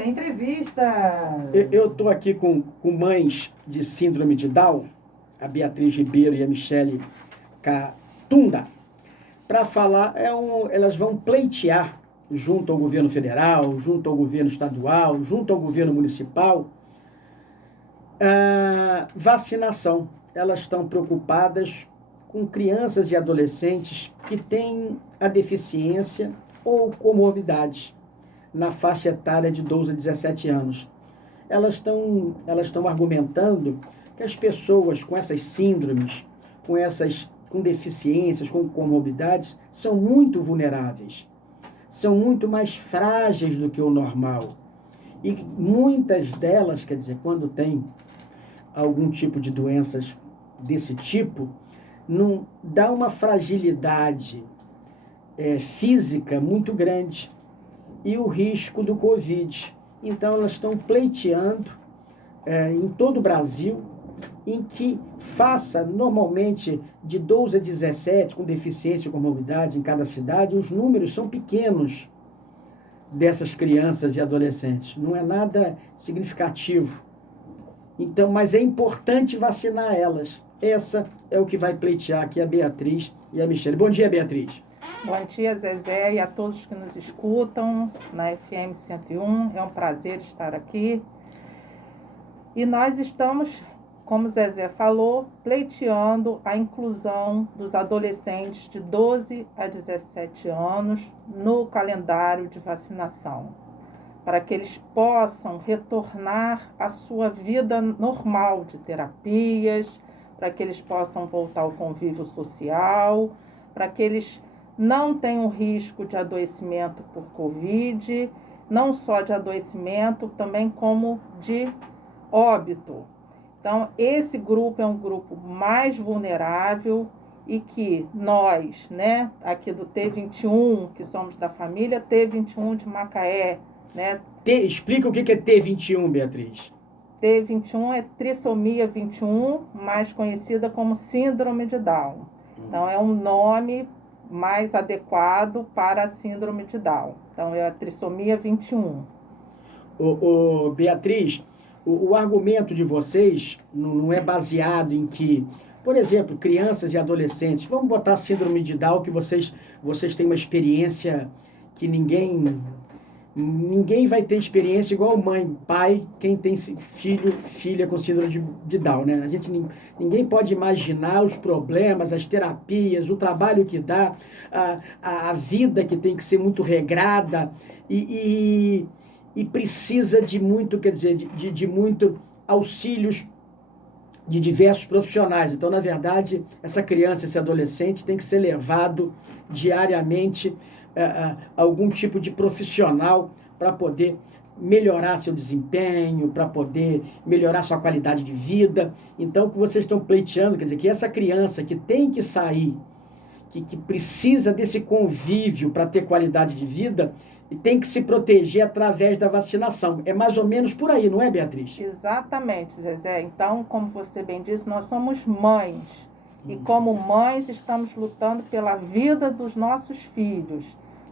Tem entrevista! Eu estou aqui com mães de síndrome de Down, a Beatriz Ribeiro e a Michele Catunda, para falar, elas vão pleitear junto ao governo federal, junto ao governo estadual, junto ao governo municipal, a vacinação. Elas estão preocupadas com crianças e adolescentes que têm a deficiência ou comorbidade na faixa etária de 12 a 17 anos. Elas estão argumentando que as pessoas com essas síndromes, com deficiências, com comorbidades, são muito vulneráveis, são muito mais frágeis do que o normal. E muitas delas, quer dizer, quando tem algum tipo de doenças desse tipo, não dá uma fragilidade física muito grande e o risco do Covid. Então, elas estão pleiteando em todo o Brasil em que faça normalmente de 12 a 17 com deficiência e comorbidade em cada cidade. Os números são pequenos dessas crianças e adolescentes. Não é nada significativo. Então, mas é importante vacinar elas. Essa é o que vai pleitear aqui a Beatriz e a Michele. Bom dia, Beatriz. Bom dia, Zezé, e a todos que nos escutam na FM 101. É um prazer estar aqui. E nós estamos, como Zezé falou, pleiteando a inclusão dos adolescentes de 12 a 17 anos no calendário de vacinação, para que eles possam retornar à sua vida normal de terapias, para que eles possam voltar ao convívio social, para que eles não tenham risco de adoecimento por Covid, não só de adoecimento, também como de óbito. Então, esse grupo é um grupo mais vulnerável e que nós, aqui do T21, que somos da família T21 de Macaé, Explica o que é T21, Beatriz. T21 é trissomia 21, mais conhecida como síndrome de Down. Então, é um nome mais adequado para a síndrome de Down. Então, é a trissomia 21. Beatriz, o argumento de vocês não é baseado em que, por exemplo, crianças e adolescentes, vamos botar síndrome de Down, que vocês têm uma experiência que ninguém vai ter experiência igual mãe, pai, quem tem filho, filha com síndrome de Down, né? Ninguém pode imaginar os problemas, as terapias, o trabalho que dá, a vida que tem que ser muito regrada e precisa de muito, quer dizer, de muito auxílios de diversos profissionais. Então, na verdade, essa criança, esse adolescente tem que ser levado diariamente algum tipo de profissional para poder melhorar seu desempenho, para poder melhorar sua qualidade de vida. Então, o que vocês estão pleiteando, quer dizer, que essa criança que tem que sair, que precisa desse convívio para ter qualidade de vida, tem que se proteger através da vacinação. É mais ou menos por aí, não é, Beatriz? Exatamente, Zezé. Então, como você bem disse, nós somos mães. E como mães estamos lutando pela vida dos nossos filhos,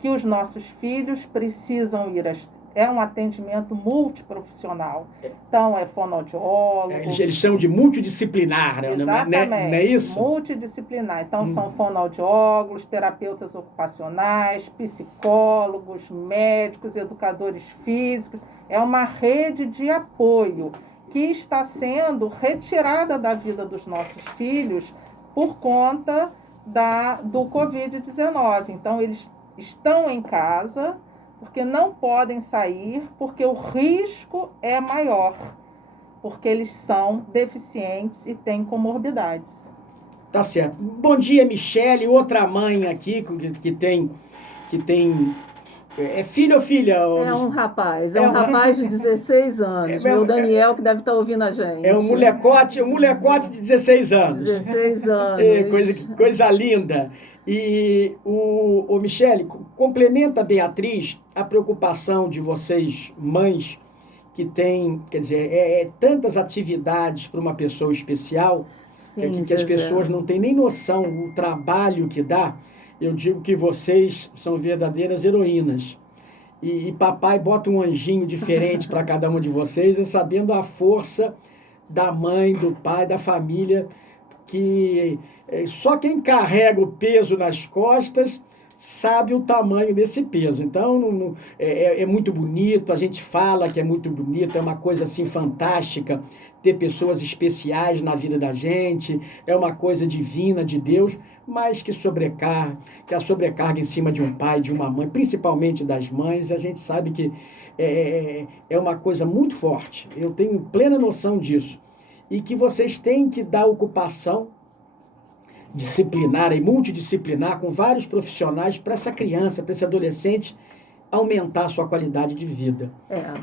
que os nossos filhos precisam ir é um atendimento multiprofissional. Então, é fonoaudiólogo. Eles chamam de multidisciplinar, né? Exatamente. Não é isso? Multidisciplinar. Então, são fonoaudiólogos, terapeutas ocupacionais, psicólogos, médicos, educadores físicos. É uma rede de apoio que está sendo retirada da vida dos nossos filhos por conta do Covid-19. Então, eles estão em casa porque não podem sair, porque o risco é maior, porque eles são deficientes e têm comorbidades. Tá certo. Bom dia, Michele, outra mãe aqui que tem é filho ou filha? É um rapaz de 16 anos, meu Daniel, que deve estar ouvindo a gente. É um molecote de 16 anos. 16 anos. Coisa linda. E o Michele, complementa a Beatriz a preocupação de vocês, mães, que têm, quer dizer, tantas atividades para uma pessoa especial, Sim, que as pessoas não têm nem noção do trabalho que dá. Eu digo que vocês são verdadeiras heroínas. e papai bota um anjinho diferente para cada um de vocês, é sabendo a força da mãe, do pai, da família, que só quem carrega o peso nas costas sabe o tamanho desse peso. Então, é muito bonito, a gente fala que é muito bonito, é uma coisa assim fantástica ter pessoas especiais na vida da gente, é uma coisa divina de Deus, mas que a sobrecarga em cima de um pai, de uma mãe, principalmente das mães, a gente sabe que é uma coisa muito forte. Eu tenho plena noção disso. E que vocês têm que dar ocupação disciplinar e multidisciplinar com vários profissionais para essa criança, para esse adolescente aumentar a sua qualidade de vida.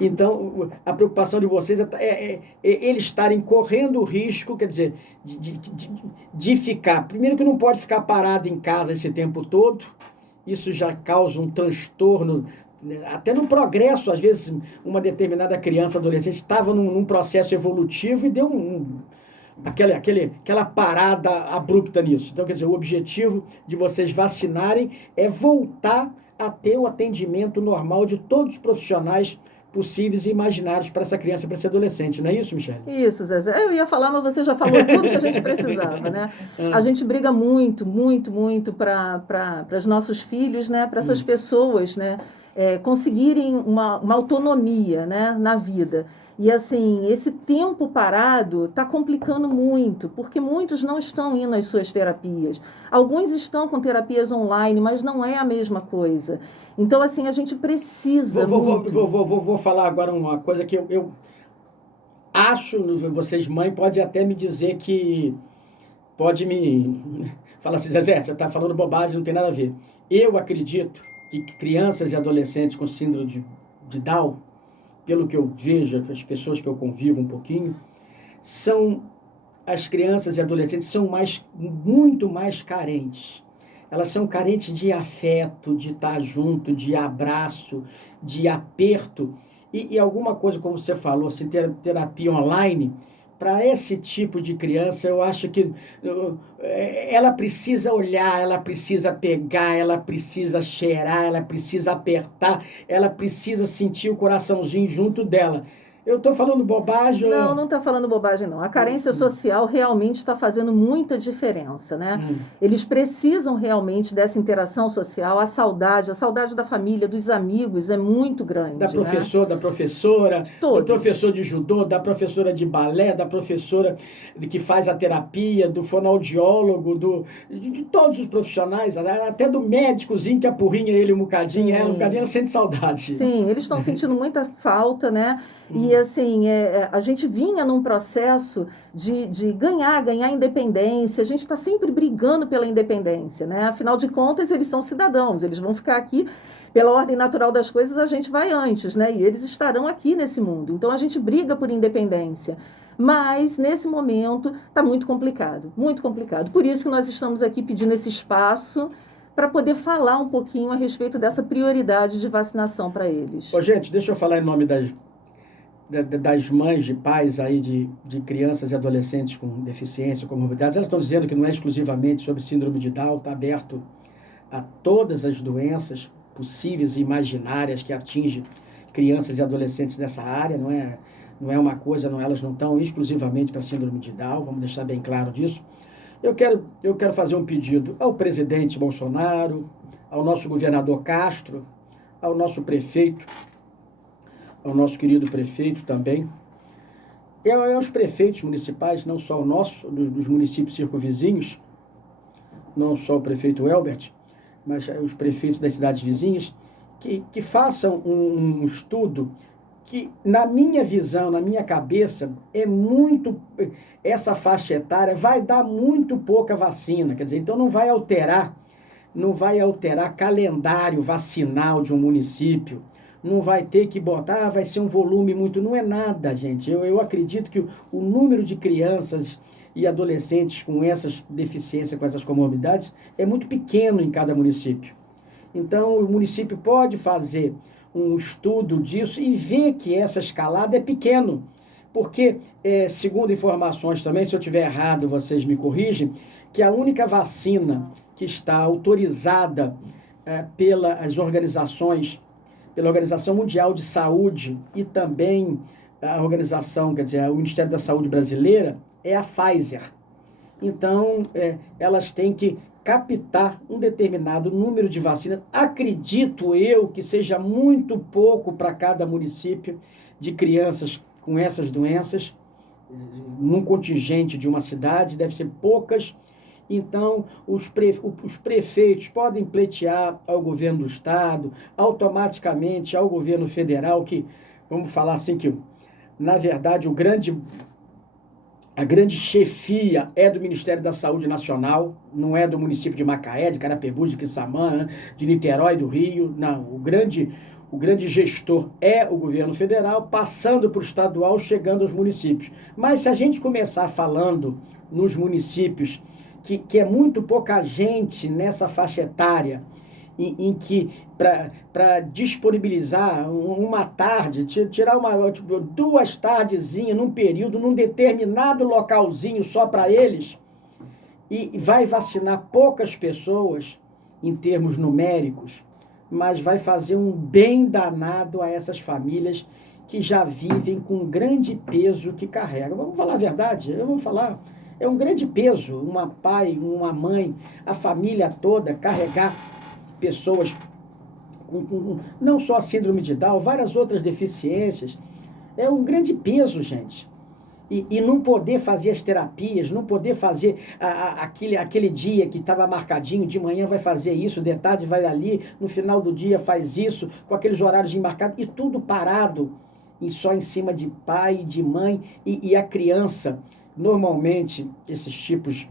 Então, a preocupação de vocês é eles estarem correndo o risco, quer dizer, de ficar... Primeiro que não pode ficar parado em casa esse tempo todo, isso já causa um transtorno, até no progresso. Às vezes, uma determinada criança, adolescente, estava num processo evolutivo e deu aquela parada abrupta nisso. Então, quer dizer, o objetivo de vocês vacinarem é voltar a ter o atendimento normal de todos os profissionais possíveis e imaginários para essa criança, para esse adolescente. Não é isso, Michele? Isso, Zezé. Eu ia falar, mas você já falou tudo que a gente precisava, né? A gente briga muito, muito, muito para os nossos filhos, né? Para essas pessoas, né? Conseguirem uma autonomia, né? Na vida. E assim, esse tempo parado está complicando muito, porque muitos não estão indo às suas terapias. Alguns estão com terapias online, mas não é a mesma coisa. Então, assim, a gente precisa Vou falar agora uma coisa que eu acho, vocês mãe, pode até me dizer que... Pode me... Falar assim, Zezé, você está falando bobagem, não tem nada a ver. Eu acredito que crianças e adolescentes com síndrome de Down, pelo que eu vejo, as pessoas que eu convivo um pouquinho, as crianças e adolescentes são muito mais carentes. Elas são carentes de afeto, de estar junto, de abraço, de aperto. E alguma coisa, como você falou, assim, terapia online, para esse tipo de criança, eu acho que ela precisa olhar, ela precisa pegar, ela precisa cheirar, ela precisa apertar, ela precisa sentir o coraçãozinho junto dela. Eu estou falando bobagem? Não está falando bobagem, não. A carência social realmente está fazendo muita diferença, né? Eles precisam realmente dessa interação social, a saudade da família, dos amigos é muito grande. Da professora, do professor de judô, da professora de balé, da professora que faz a terapia, do fonoaudiólogo, de todos os profissionais, até do médicozinho que apurrinha ele um bocadinho, ela sente saudade. Sim, eles estão sentindo muita falta, né? E assim, a gente vinha num processo de ganhar independência, a gente está sempre brigando pela independência, né? Afinal de contas, eles são cidadãos, eles vão ficar aqui, pela ordem natural das coisas, a gente vai antes, né? E eles estarão aqui nesse mundo, então a gente briga por independência. Mas, nesse momento, está muito complicado, muito complicado. Por isso que nós estamos aqui pedindo esse espaço para poder falar um pouquinho a respeito dessa prioridade de vacinação para eles. Gente, deixa eu falar em nome das mães, de pais aí de crianças e adolescentes com deficiência, comorbidades. Elas estão dizendo que não é exclusivamente sobre síndrome de Down, está aberto a todas as doenças possíveis e imaginárias que atingem crianças e adolescentes dessa área. Não é uma coisa, elas não estão exclusivamente para síndrome de Down, vamos deixar bem claro disso. Eu quero fazer um pedido ao presidente Bolsonaro, ao nosso governador Castro, ao nosso prefeito, ao nosso querido prefeito também, e aos prefeitos municipais, não só o nosso, dos municípios circunvizinhos, não só o prefeito Elbert, mas os prefeitos das cidades vizinhas, que façam um estudo que, na minha visão, na minha cabeça, essa faixa etária vai dar muito pouca vacina, quer dizer, então não vai alterar calendário vacinal de um município, não vai ter que botar, vai ser um volume muito... Não é nada, gente. Eu acredito que o número de crianças e adolescentes com essas deficiências, com essas comorbidades, é muito pequeno em cada município. Então, o município pode fazer um estudo disso e ver que essa escalada é pequeno. Porque, segundo informações também, se eu estiver errado, vocês me corrigem, que a única vacina que está autorizada pelas organizações pela Organização Mundial de Saúde e também a organização, quer dizer, o Ministério da Saúde brasileira, é a Pfizer. Então, elas têm que captar um determinado número de vacinas. Acredito eu que seja muito pouco para cada município de crianças com essas doenças, num contingente de uma cidade, deve ser poucas. Então, os prefeitos podem pleitear ao governo do estado, automaticamente ao governo federal, que, vamos falar assim, que, na verdade, a grande chefia é do Ministério da Saúde Nacional, não é do município de Macaé, de Carapebus, de Quissamã, de Niterói, do Rio, não. O grande gestor é o governo federal, passando para o estadual, chegando aos municípios. Mas se a gente começar falando nos municípios, que é muito pouca gente nessa faixa etária, em que para disponibilizar uma tarde, tirar tipo, 2 tardezinhas num período, num determinado localzinho só para eles, e vai vacinar poucas pessoas em termos numéricos, mas vai fazer um bem danado a essas famílias que já vivem com um grande peso que carregam. Vamos falar a verdade, vamos falar. É um grande peso, uma pai, uma mãe, a família toda, carregar pessoas com não só a síndrome de Down, várias outras deficiências. É um grande peso, gente. E não poder fazer as terapias, não poder fazer aquele dia que estava marcadinho, de manhã vai fazer isso, de tarde vai ali, no final do dia faz isso, com aqueles horários embarcados, e tudo parado, e só em cima de pai, de mãe, e a criança. Normalmente, esses tipos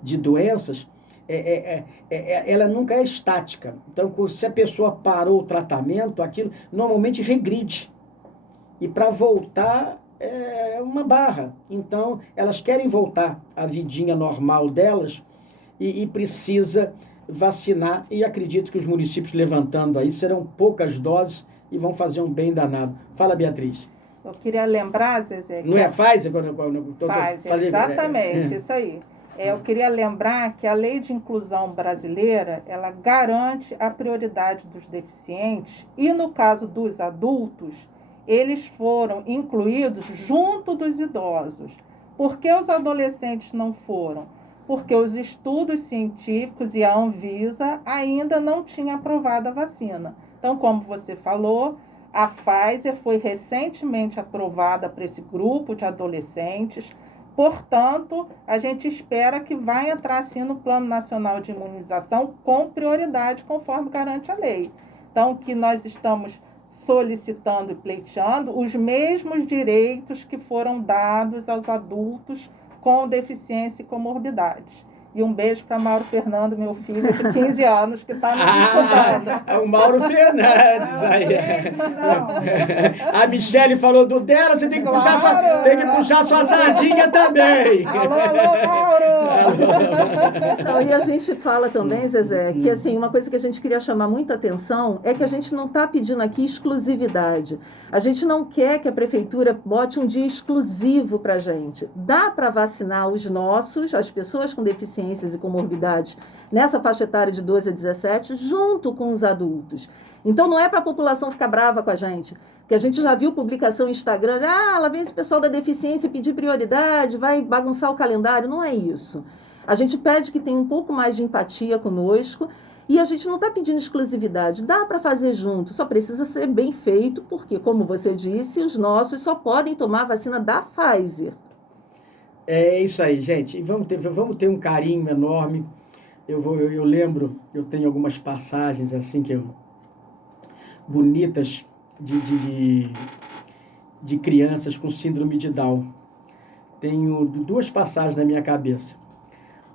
de doenças, ela nunca é estática. Então, se a pessoa parou o tratamento, aquilo normalmente regride. E para voltar, é uma barra. Então, elas querem voltar à vidinha normal delas e precisa vacinar. E acredito que os municípios levantando aí serão poucas doses e vão fazer um bem danado. Fala, Beatriz. Eu queria lembrar, Zezé... Não é Pfizer? Pfizer, exatamente, isso aí. Eu queria lembrar que a Lei de Inclusão Brasileira, ela garante a prioridade dos deficientes e, no caso dos adultos, eles foram incluídos junto dos idosos. Por que os adolescentes não foram? Porque os estudos científicos e a Anvisa ainda não tinham aprovado a vacina. Então, como você falou, a Pfizer foi recentemente aprovada para esse grupo de adolescentes. Portanto, a gente espera que vai entrar sim no Plano Nacional de Imunização com prioridade, conforme garante a lei. Então, que nós estamos solicitando e pleiteando os mesmos direitos que foram dados aos adultos com deficiência e comorbidades. E um beijo para Mauro Fernando, meu filho de 15 anos, que está nos escutando. É o Mauro Fernandes aí. A Michele falou do dela, você tem que, puxar sua sardinha também. Alô, Mauro! Não, e a gente fala também, Zezé, que assim, uma coisa que a gente queria chamar muita atenção é que a gente não está pedindo aqui exclusividade. A gente não quer que a prefeitura bote um dia exclusivo para a gente. Dá para vacinar os nossos, as pessoas com deficiências e comorbidades, nessa faixa etária de 12 a 17, junto com os adultos. Então, não é para a população ficar brava com a gente, que a gente já viu publicação no Instagram, lá vem esse pessoal da deficiência pedir prioridade, vai bagunçar o calendário. Não é isso. A gente pede que tenha um pouco mais de empatia conosco e a gente não está pedindo exclusividade. Dá para fazer junto, só precisa ser bem feito, porque, como você disse, os nossos só podem tomar a vacina da Pfizer. É isso aí, gente. E vamos ter um carinho enorme. Eu lembro, eu tenho algumas passagens assim bonitas de crianças com síndrome de Down. Tenho 2 passagens na minha cabeça.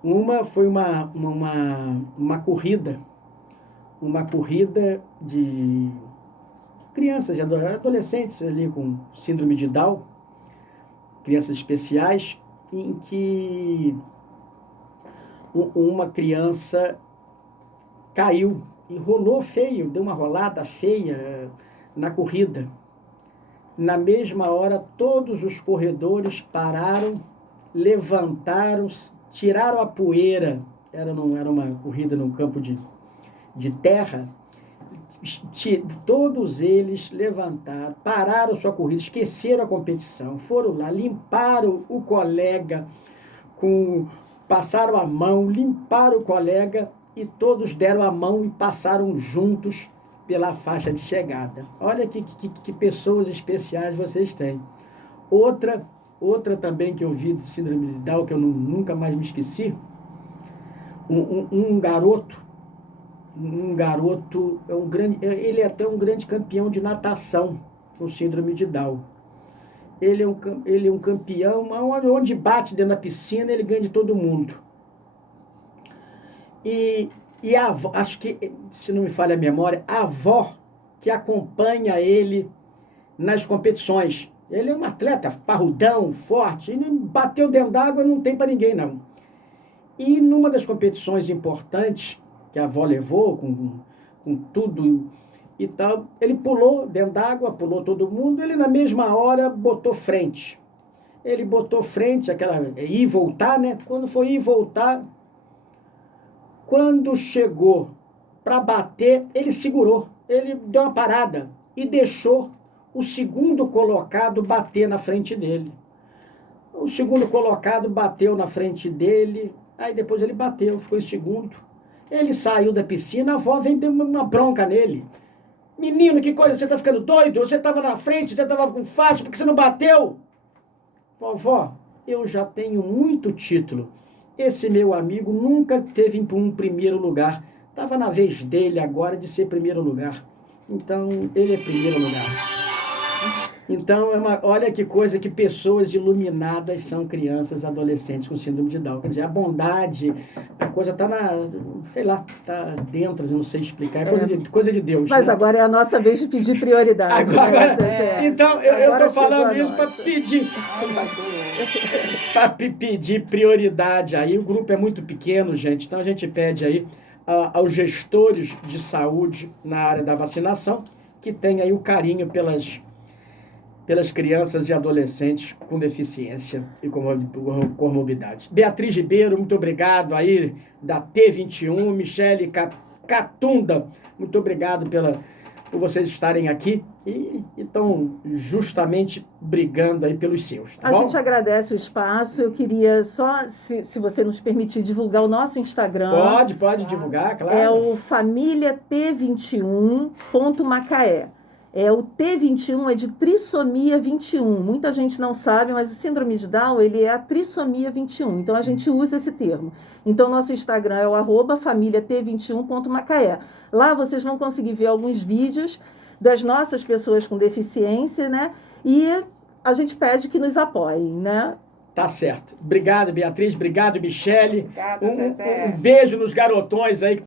Uma foi uma corrida de crianças e adolescentes ali com síndrome de Down, crianças especiais, em que uma criança caiu e rolou feio, deu uma rolada feia na corrida. Na mesma hora, todos os corredores pararam, levantaram, tiraram a poeira. Era uma corrida num campo de terra. Todos eles levantaram, pararam sua corrida, esqueceram a competição, foram lá, limparam o colega, passaram a mão, limparam o colega e todos deram a mão e passaram juntos pela faixa de chegada. Olha que pessoas especiais vocês têm. Outra também que eu vi de síndrome de Down, que eu nunca mais me esqueci, um garoto, ele é até um grande campeão de natação com síndrome de Down. Ele é um campeão, onde bate dentro da piscina, ele ganha de todo mundo. E a avó, acho que, se não me falha a memória, a avó que acompanha ele nas competições. Ele é um atleta parrudão, forte, e bateu dentro d'água, não tem para ninguém, não. E numa das competições importantes, que a avó levou, com tudo e tal, ele pulou dentro d'água, pulou todo mundo, ele na mesma hora botou frente. Ele botou frente, ir e voltar, né? Quando foi ir e voltar, quando chegou para bater, ele segurou, ele deu uma parada e deixou o segundo colocado bater na frente dele. O segundo colocado bateu na frente dele, aí depois ele bateu, ficou em segundo. Ele saiu da piscina, a avó vem dando uma bronca nele. Menino, que coisa, você tá ficando doido? Você estava na frente, você estava com faixa, porque você não bateu? Vovó, eu já tenho muito título. Esse meu amigo nunca teve um primeiro lugar. Estava na vez dele agora de ser primeiro lugar. Então, ele é primeiro lugar. Então, olha que coisa, que pessoas iluminadas são crianças, adolescentes com síndrome de Down. Quer dizer, a bondade, a coisa está está dentro, não sei explicar, é coisa de Deus. Mas né? Agora é a nossa vez de pedir prioridade. Então, eu estou falando isso para pedir prioridade aí. O grupo é muito pequeno, gente, então a gente pede aí aos gestores de saúde na área da vacinação que tenham aí o carinho pelas crianças e adolescentes com deficiência e comorbidade. Beatriz Ribeiro, muito obrigado aí, da T21, Michele Catunda, muito obrigado por vocês estarem aqui e estão justamente brigando aí pelos seus. Tá A bom? gente agradece o espaço, eu queria só, se você nos permitir, divulgar o nosso Instagram. Pode divulgar, claro. É o famíliat21.macaé. O T21 é de trissomia 21. Muita gente não sabe, mas o síndrome de Down, ele é a trissomia 21. Então, a gente usa esse termo. Então, nosso Instagram é o @famíliat21.macaé. Lá vocês vão conseguir ver alguns vídeos das nossas pessoas com deficiência, né? E a gente pede que nos apoiem, né? Tá certo. Obrigado, Beatriz. Obrigado, Michele. Obrigada, Zezé. Um beijo nos garotões aí.